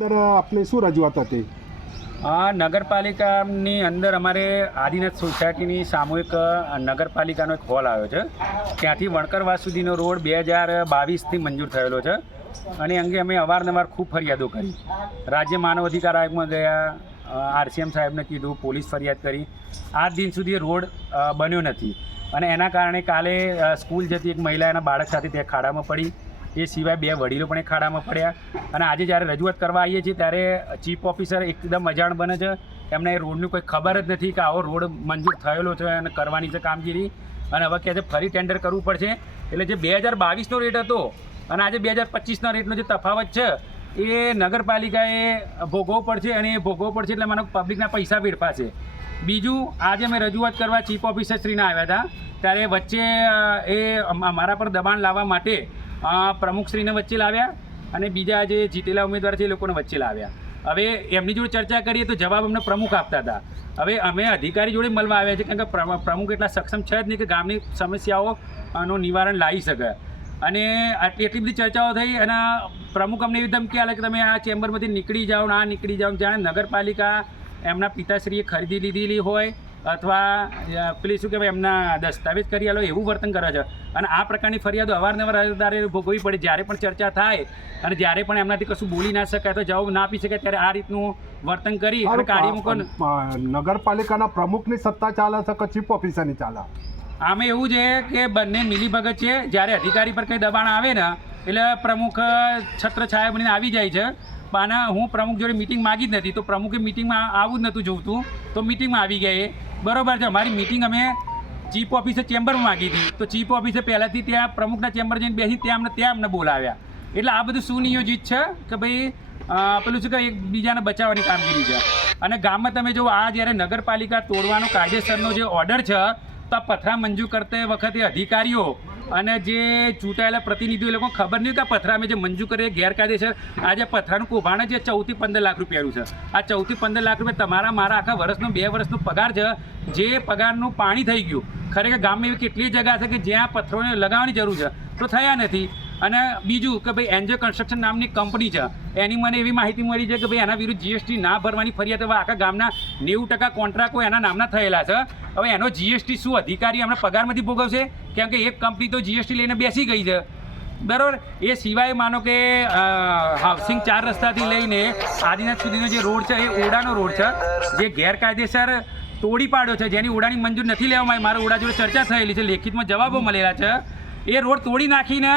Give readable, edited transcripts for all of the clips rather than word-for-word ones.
અંદર આપની શું રજૂઆત હતી? નગરપાલિકાની અંદર અમારે આદિનાથ સોસાયટીની સામૂહિક નગરપાલિકાનો એક હોલ આવ્યો છે. ત્યાંથી વણકરવાસ સુધીનો રોડ 2022થી મંજૂર થયેલો છે અને અંગે અમે અવારનવાર ખૂબ ફરિયાદો કરી. રાજ્ય માનવ અધિકાર આયોગમાં ગયા, RCM સાહેબને કીધું, પોલીસ ફરિયાદ કરી. આજ દિન સુધી રોડ બન્યો નથી અને એના કારણે કાલે સ્કૂલ જતી એક મહિલા એના બાળક સાથે ત્યાં ખાડામાં પડી. એ સિવાય 2 વડીલો પણ એ ખાડામાં પડ્યા અને આજે જ્યારે રજૂઆત કરવા આવીએ છીએ ત્યારે ચીફ ઓફિસર એકદમ અજાણ બને છે. એમને એ રોડની કોઈ ખબર જ નથી કે આવો રોડ મંજૂર થયેલો છે અને કરવાની છે કામગીરી. અને હવે કહે છે ફરી ટેન્ડર કરવું પડશે. એટલે જે 2022નો રેટ હતો અને આજે 2025ના રેટનો જે તફાવત છે એ નગરપાલિકાએ ભોગવવો પડશે અને એ ભોગવવો પડશે એટલે મને પબ્લિકના પૈસા વેડફાશે. બીજું, આજે અમે રજૂઆત કરવા ચીફ ઓફિસરશ્રીને આવ્યા હતા ત્યારે વચ્ચે એ મારા પર દબાણ લાવવા માટે પ્રમુખશ્રીને વચ્ચે લાવ્યા અને બીજા જે જીતેલા ઉમેદવાર છે એ લોકોને વચ્ચે લાવ્યા. હવે એમની જોડે ચર્ચા કરીએ તો જવાબ અમને પ્રમુખ આપતા હતા. હવે અમે અધિકારી જોડે મળવા આવ્યા છે કારણ કે પ્રમુખ એટલા સક્ષમ છે જ નહીં કે ગામની સમસ્યાઓનું નિવારણ લાવી શકે. અને એટલી બધી ચર્ચાઓ થઈ અને પ્રમુખ અમને એવી ધમકી આલે કે તમે આ ચેમ્બરમાંથી નીકળી જાઓ ને આ નીકળી જાઓ. જાણે નગરપાલિકા એમના પિતાશ્રીએ ખરીદી લીધેલી હોય અથવા પેલી શું કહેવાય એમના દસ્તાવેજ કરી આલો એવું વર્તન કરે છે. અને આ પ્રકારની ફરિયાદો અવારનવાર અરજદારે ભોગવવી પડે. જ્યારે પણ ચર્ચા થાય અને જ્યારે પણ એમનાથી કશું બોલી ના શકાય તો જવાબ ના આપી શકાય ત્યારે આ રીતનું વર્તન કરી અને કાઢી મૂકો. નગરપાલિકાના પ્રમુખની સત્તા ચાલે છે કે ચીફ ઓફિસરની ચાલે? આમે એવું છે કે બંને મિલીભગત છે. જ્યારે અધિકારી પર કંઈ દબાણ આવે ને એટલે પ્રમુખ છત્રછાયા બનીને આવી જાય છે. પણ હું પ્રમુખ જોડે મિટિંગ માગી જ નથી તો પ્રમુખે મિટિંગમાં આવવું જ નહોતું જોઈતું તો મિટિંગમાં આવી ગયા. બરાબર છે. અમારી મિટિંગ અમે ચીફ ઓફિસે ચેમ્બરમાં માગી હતી તો ચીફ ઓફિસે પહેલાંથી ત્યાં પ્રમુખના ચેમ્બર જઈને બેસી ત્યાં અમને બોલાવ્યા. એટલે આ બધું સુનિયોજિત છે કે ભાઈ પેલું છે કે એકબીજાને બચાવવાની કામગીરી છે. અને ગામમાં તમે જો આ જ્યારે નગરપાલિકા તોડવાનો કાયદેસરનો જે ઓર્ડર છે તો આ પથરા મંજૂર કરતી વખતે અધિકારીઓ અને જે ચૂંટાયેલા પ્રતિનિધિઓ એ લોકોને ખબર નહીં કે આ પથરા અમે જે મંજૂર કરીએ ગેરકાયદેસર આજે પથરાનું કૌભાંડ છે 14 થી 15 લાખ રૂપિયાનું છે. આ 14 થી 15 લાખ રૂપિયા તમારા મારા આખા વર્ષનો 2 વર્ષનો પગાર છે જે પગારનું પાણી થઈ ગયું. ખરેખર ગામમાં એવી કેટલી જગ્યા છે કે જ્યાં પથ્થરોને લગાવવાની જરૂર છે તો થયા નથી. અને બીજું કે ભાઈ એન્જલ કન્સ્ટ્રક્શન નામની કંપની છે એની મને એવી માહિતી મળી છે કે ભાઈ એના વિરુદ્ધ GST ના ભરવાની ફરિયાદ હવે આખા ગામના 90% કોન્ટ્રાક્ટો એના નામના થયેલા છે. હવે એનો GST શું અધિકારી એમના પગારમાંથી ભોગવશે? કેમ કે એક કંપની તો GST લઈને બેસી ગઈ છે. બરાબર. એ સિવાય માનો કે હાઉસિંગ 4 રસ્તાથી લઈને આદિનાથ સુધીનો જે રોડ છે એ ઓડાનો રોડ છે જે ગેરકાયદેસર તોડી પાડ્યો છે, જેની ઓડાની મંજૂર નથી લેવામાં આવી. મારા ઓડા જોડે ચર્ચા થયેલી છે, લેખિતમાં જવાબો મળેલા છે. એ રોડ તોડી નાખીને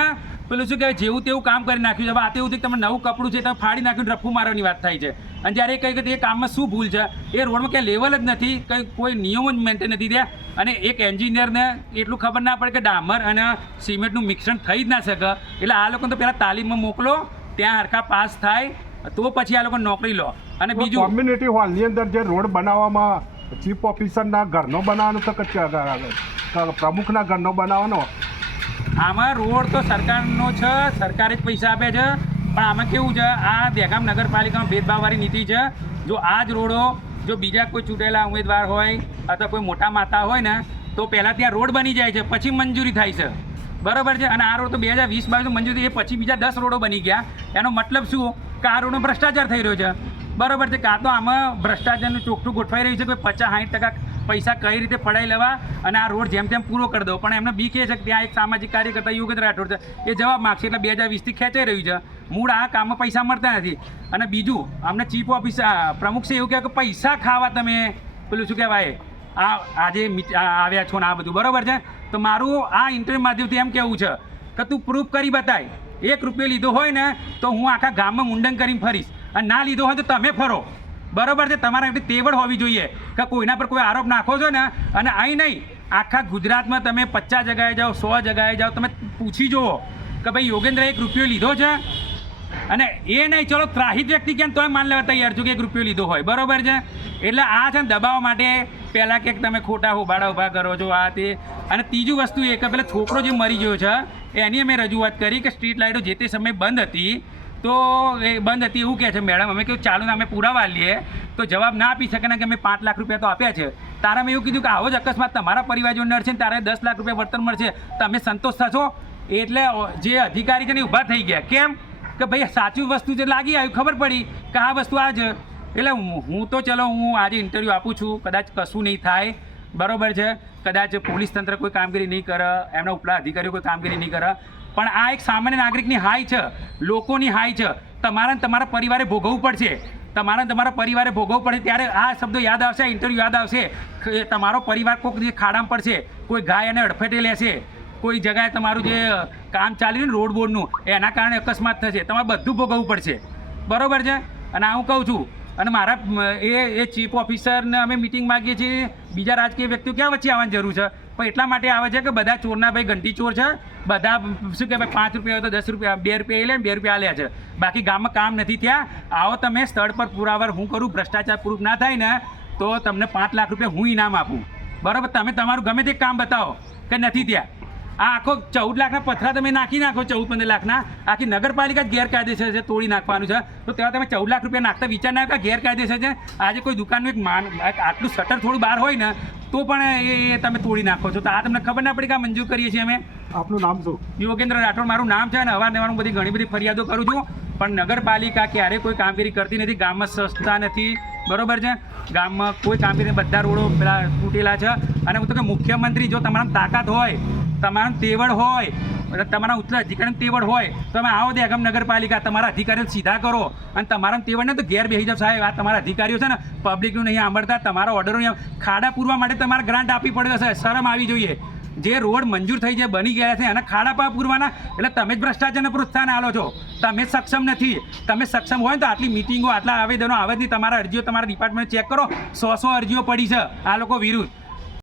પેલું શું કહેવાય જેવું તેવું કામ કરી નાખ્યું છે. હવે આ તેવું છે કે તમે નવું કપડું છે તમે ફાડી નાખ્યું રફ્ફું મારવાની વાત થાય છે. અને જ્યારે કહે કે એ કામમાં શું ભૂલ છે એ રોડમાં ક્યાંય લેવલ જ નથી, કંઈ કોઈ નિયમો જ મેન્ટેન નથી થયા. અને એક એન્જિનિયરને એટલું ખબર ના પડે કે ડામર અને સિમેન્ટનું મિશ્રણ થઈ જ ના શકે. એટલે આ લોકોને તો પહેલાં તાલીમમાં મોકલો, ત્યાં હરખા પાસ થાય તો પછી આ લોકો નોકરી લો. અને બીજું કોમ્યુનિટી હોલની અંદર જે રોડ બનાવવામાં ચીફ ઓફિસરના ઘરનો બનાવવાનો તો કે પ્રમુખના ઘરનો બનાવવાનો? આમાં રોડ તો સરકારનો છે, સરકારે જ પૈસા આપે છે. પણ આમાં કેવું છે, આ દહેગામ નગરપાલિકામાં ભેદભાવવાળી નીતિ છે. જો આ જ રોડો જો બીજા કોઈ ચૂંટેલા ઉમેદવાર હોય અથવા કોઈ મોટા માતા હોય ને તો પહેલાં ત્યાં રોડ બની જાય છે, પછી મંજૂરી થાય છે. બરાબર છે. અને આ રોડ તો 2020-22 મંજૂરી એ પછી બીજા 10 રોડો બની ગયા. એનો મતલબ શું કે આ રોડનો ભ્રષ્ટાચાર થઈ રહ્યો છે. બરાબર છે. કાં તો આમાં ભ્રષ્ટાચારનું ચોખ્ઠું ગોઠવાઈ રહ્યું છે કે 50-60% પૈસા કઈ રીતે પડાવી લેવા અને આ રોડ જેમ તેમ પૂરો કરી દો. પણ એમને બીક એ છે કે ત્યાં એક સામાજિક કાર્યકર્તા યોગેન્દ્ર રાઠોડ છે, એ જવાબ માગશે એટલે 2020થી ખેંચાઈ રહ્યું છે. મૂળ આ કામમાં પૈસા મળતા નથી. અને બીજું અમને ચીફ ઓફિસર પ્રમુખ છે એવું કહે કે પૈસા ખાવા તમે પેલું શું કહેવાય આજે આવ્યા છો ને આ બધું. બરાબર છે. તો મારું આ ઇન્ટરવ્યુ માધ્યમથી એમ કહેવું છે કે તું પ્રૂફ કરી બતાય. 1 રૂપિયો લીધો હોય ને તો હું આખા ગામમાં મુંડન કરીને ફરીશ અને ના લીધો હોય તો તમે ફરો. બરાબર છે. તમારા એટલી તેવડ હોવી જોઈએ કે કોઈના પર કોઈ આરોપ નાખો છો ને અને અહીં નહીં આખા ગુજરાતમાં તમે 50 જગ્યાએ જાઓ, 100 જગ્યાએ જાઓ, તમે પૂછી જુઓ કે ભાઈ યોગેન્દ્ર 1 રૂપિયો લીધો છે. અને એ નહીં ચલો ત્રાહિત વ્યક્તિ કેમ તોય માન લેવા તૈયાર છું કે 1 રૂપિયો લીધો હોય. બરાબર છે. એટલે આ છે ને દબાવવા માટે પહેલાં કે તમે ખોટા હોબાળા ઊભા કરો છો આ તે. અને ત્રીજું વસ્તુ એ કે પેલા છોકરો જે મરી ગયો છે એની અમે રજૂઆત કરી કે સ્ટ્રીટ લાઇટો જે તે સમયે બંધ હતી તો એ બંધ હતી એવું કહે છે મેડમ. અમે કહ્યું ચાલુ ને અમે પુરાવા લઈએ તો જવાબ ના આપી શકે ને કે અમે 5 લાખ રૂપિયા તો આપ્યા છે. તારા મેં એવું કીધું કે આવો જ અકસ્માત તમારા પરિવારજનો નડશે ને તારે 10 લાખ રૂપિયા વળતર મળશે, તમે સંતોષ થશો? એટલે જે અધિકારી છે ને ઊભા થઈ ગયા. કેમ કે ભાઈ સાચું વસ્તુ જે લાગી આવ્યું ખબર પડી કે આ વસ્તુ આ જ. એટલે હું તો ચલો હું આજે ઇન્ટરવ્યૂ આપું છું, કદાચ કશું નહીં થાય, બરાબર છે, કદાચ પોલીસ તંત્ર કોઈ કામગીરી નહીં કરે, એમના ઉપલા અધિકારીઓ કોઈ કામગીરી નહીં કરે, પણ આ એક સામાન્ય નાગરિકની હાય છે, લોકોની હાય છે. તમારા તમારા પરિવારે ભોગવવું પડશે, તમારા પરિવારે ભોગવવું પડે. ત્યારે આ શબ્દો યાદ આવશે, ઇન્ટરવ્યૂ યાદ આવશે. તમારો પરિવાર કોઈક ખાડામાં પડશે, કોઈ ગાય એને અડફેટે લેશે, કોઈ જગ્યાએ તમારું જે કામ ચાલી રહ્યું ને રોડ બોર્ડનું એના કારણે અકસ્માત થશે, તમારે બધું ભોગવવું પડશે, બરાબર છે. અને આ હું કહું છું, અને મારા એ ચીફ ઓફિસરને અમે મિટિંગ માગીએ છીએ, બીજા રાજકીય વ્યક્તિઓ ક્યાં વચ્ચે આવવાની જરૂર છે? પણ એટલા માટે આવે છે કે બધા ચોરના ભાઈ ઘંટી ચોર છે, બધા શું કે ભાઈ 5 રૂપિયા હોય તો 10 રૂપિયા, 2 રૂપિયા એ લે 2 રૂપિયા આલ્યા છે, બાકી ગામમાં કામ નથી થયા. આવો તમે સ્થળ પર પુરાવા હું કરું, ભ્રષ્ટાચાર પ્રૂફ ના થાય ને તો તમને 5 લાખ રૂપિયા હું ઇનામ આપું, બરાબર. તમે તમારું ગમે તે કામ બતાવો કે નથી થયા. આ આખો 14 લાખના પથરા તમે નાખી નાખો, 14-15 લાખના, આખી નગરપાલિકા જ ગેરકાયદેસર છે, તોડી નાખવાનું છે, તો તેવા તમે 14 લાખ રૂપિયા નાખતા વિચાર ના કે ગેરકાયદેસર છે. આજે કોઈ દુકાનનું આટલું શટર થોડું બહાર હોય ને તો પણ એ તમે તોડી નાખો છો, તો આ તમને ખબર ના પડી કે આ મંજૂર કરીએ છીએ અમે. આપનું નામ શું? યોગેન્દ્ર રાઠોડ મારું નામ છે, અને અવારનવાર હું ઘણી બધી ફરિયાદો કરું છું, પણ નગરપાલિકા ક્યારેય કોઈ કામગીરી કરતી નથી. ગામમાં સ્વચ્છતા નથી, બરોબર છે, ગામમાં કોઈ કામગીરી, બધા રોડો પેલા તૂટેલા છે. અને હું તો કે મુખ્યમંત્રી જો તમારા તાકાત હોય, તમારા તેવડ હોય, તમારા ઉચ્ચ અધિકારી તેવડ હોય, તમે આવો દેગમ નગરપાલિકા, તમારા અધિકારીઓ સીધા કરો, અને તમારા તેવડ ને તો ઘેર બેસી જાવ. સાહેબ, આ તમારા અધિકારીઓ છે ને પબ્લિકનું નહીં સાંભળતા, તમારા ઓર્ડરો ખાડા પૂરવા માટે તમારે ગ્રાન્ટ આપવી પડે છે, શરમ આવી જોઈએ. જે રોડ મંજૂર થઈ જાય, બની ગયા છે, એના ખાડા પૂરવાના, એટલે તમે જ ભ્રષ્ટાચારને પ્રોત્સાહન આલો છો, તમે જ સક્ષમ નથી. તમે સક્ષમ હોય ને તો આટલી મિટિંગો, આટલા આવેદનો આવે જ નહીં. તમારા અરજીઓ તમારા ડિપાર્ટમેન્ટ ચેક કરો, 100 અરજીઓ પડી છે આ લોકો વિરુદ્ધ.